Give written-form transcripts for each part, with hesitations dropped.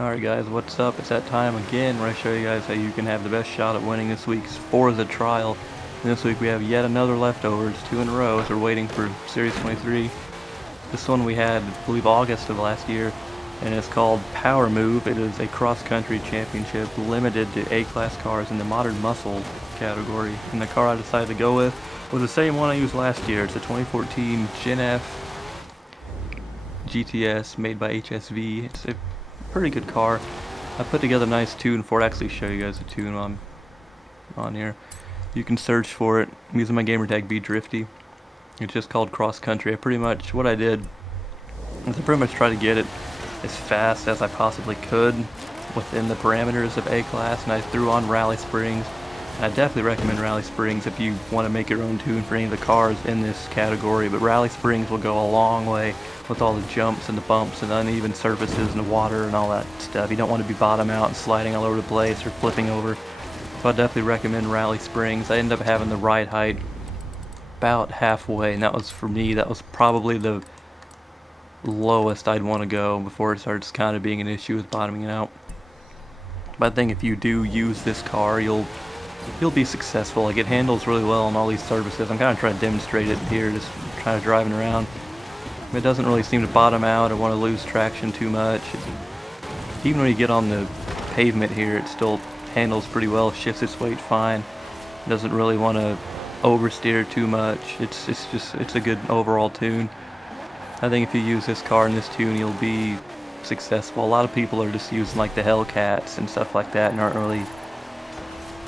Alright guys, what's up? It's that time again where I show you guys how you can have the best shot at winning this week's Forza trial. And this week we have yet another leftovers, 2 in a row, as we're waiting for Series 23. This one we had, I believe, August of last year, and it's called Power Move. It is a cross-country championship limited to A-class cars in the modern muscle category. And the car I decided to go with was the same one I used last year. It's a 2014 Gen F GTS made by HSV. It's a pretty good car. I put together a nice tune for it. Actually show you guys the tune on here. You can search for it. I'm using my gamertag BDrifty. It's just called Cross Country. What I did is I pretty much tried to get it as fast as I possibly could within the parameters of A-Class, and I threw on Rally Springs. And I definitely recommend Rally Springs if you want to make your own tune for any of the cars in this category, but Rally Springs will go a long way with all the jumps and the bumps and uneven surfaces and the water and all that stuff. You don't want to be bottom out and sliding all over the place or flipping over. So I definitely recommend Rally Springs. I ended up having the ride height about halfway, and that was, for me, that was probably the lowest I'd want to go before it starts kind of being an issue with bottoming out. But I think if you do use this car, you'll be successful. Like, it handles really well on all these surfaces. I'm kind of trying to demonstrate it here, just kind of driving around. It doesn't really seem to bottom out or want to lose traction too much. Even when you get on the pavement here, it still handles pretty well, shifts its weight fine. It doesn't really want to oversteer too much. It's a good overall tune. I think if you use this car in this tune, you'll be successful. A lot of people are just using like the Hellcats and stuff like that and aren't really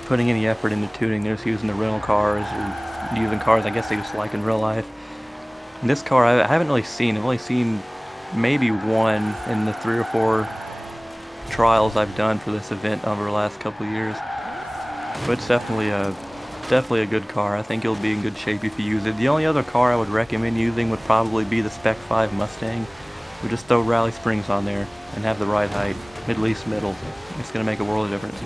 putting any effort into tuning. They're just using the rental cars or using cars I guess they just like in real life. And this car I haven't really seen. I've only seen maybe one in the 3 or 4 trials I've done for this event over the last couple of years. But it's definitely a good car. I think it'll be in good shape if you use it. The only other car I would recommend using would probably be the Spec 5 Mustang. We just throw Rally Springs on there and have the ride height at least middle. It's going to make a world of difference.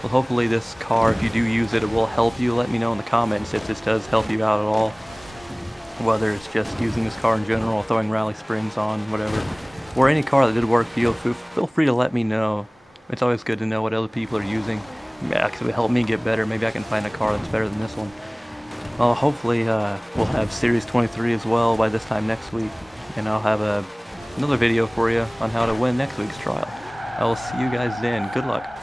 Well, hopefully this car, if you do use it, it will help you. Let me know in the comments if this does help you out at all. Whether it's just using this car in general or throwing Rally Springs on, whatever. Or any car that did work for you, feel free to let me know. It's always good to know what other people are using. Yeah, it would help me get better. Maybe I can find a car that's better than this one. Well, hopefully we'll have Series 23 as well by this time next week. And I'll have another video for you on how to win next week's trial. I will see you guys then. Good luck.